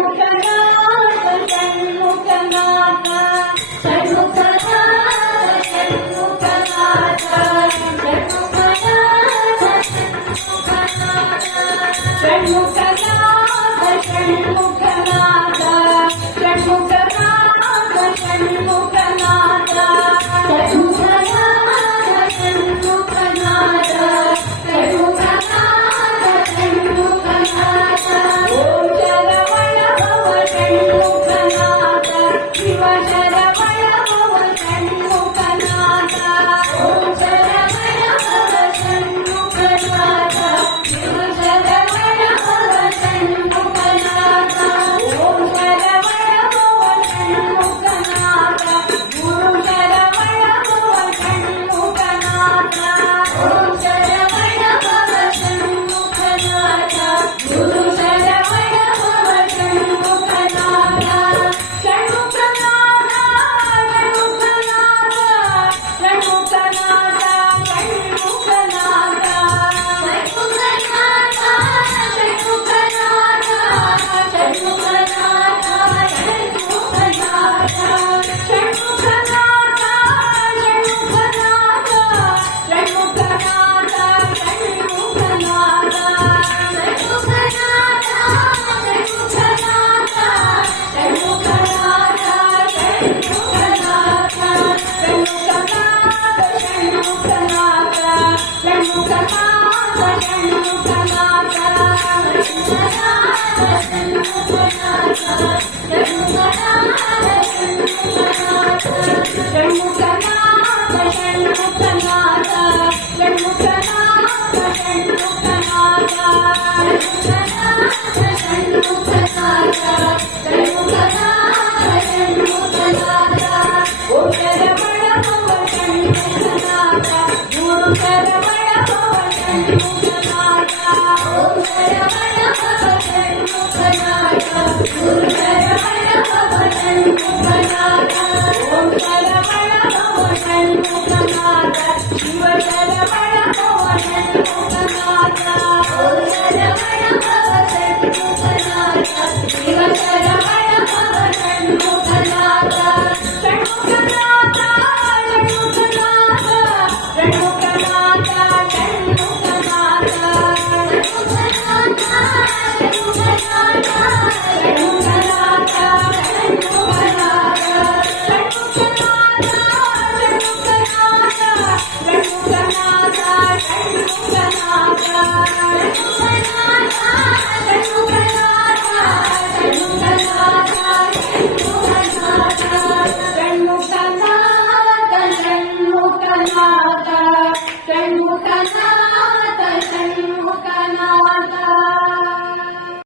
Não okay. quero okay. Thank okay. you.